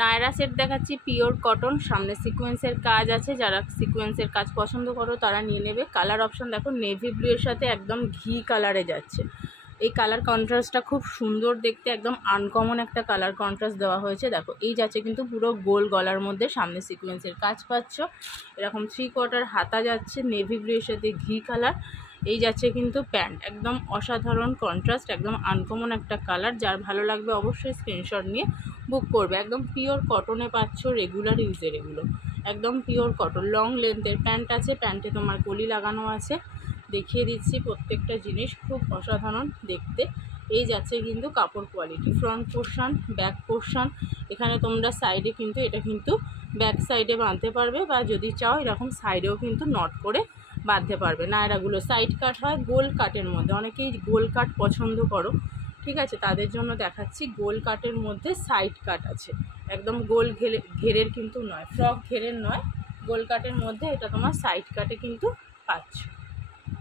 Naira set দেখাচ্ছি pure cotton, সামনে সিকোয়েন্সের কাজ আছে। যারা সিকোয়েন্সের কাজ পছন্দ করো তারা নিয়ে নেবে। কালার অপশন দেখো নেভি ব্লু এর সাথে একদম ঘি কালারে যাচ্ছে। এই কালার কন্ট্রাস্টটা খুব সুন্দর দেখতে, একদম আনকমন একটা কালার কন্ট্রাস্ট দেওয়া হয়েছে। দেখো এই যাচ্ছে কিন্তু পুরো গোল গলার মধ্যে, সামনে সিকোয়েন্সের কাজ পাচ্ছ। এরকম 3/4 হাতা যাচ্ছে নেভি ব্লু এর সাথে ঘি কালার। এই যাচ্ছে কিন্তু প্যান্ট, একদম অসাধারণ কন্ট্রাস্ট, একদম আনকমন একটা কালার। যার ভালো লাগবে অবশ্যই স্ক্রিনশট নিয়ে বুক করবে। একদম পিওর কটনে পাচ্ছ, রেগুলার ইউজের এগুলো একদম পিওর কটন। লং লেন্থের প্যান্ট আছে, প্যান্টে তোমার কলি লাগানো আছে। দেখিয়ে দিচ্ছি প্রত্যেকটা জিনিস, খুব অসাধারণ দেখতে। এই যাচ্ছে কিন্তু কাপড় quality, front portion, back portion. এখানে তোমরা সাইডে কিন্তু এটা কিন্তু ব্যাক সাইডে বাঁধতে পারবে, বা যদি চাও এরকম সাইডেও কিন্তু নট করে বাঁধতে পারবে। নায়রাগুলো সাইড কাট হয়, গোল কাটের মধ্যে। অনেকেই গোল কাট পছন্দ করো, ঠিক আছে, তাদের জন্য দেখাচ্ছি। গোল কাটের মধ্যে সাইড কাট আছে, একদম গোল ঘেরের কিন্তু নয়, ফ্রক ঘেরের নয়, গোল কাটের মধ্যে এটা তোমার সাইড কাটে কিন্তু পাচ্ছ।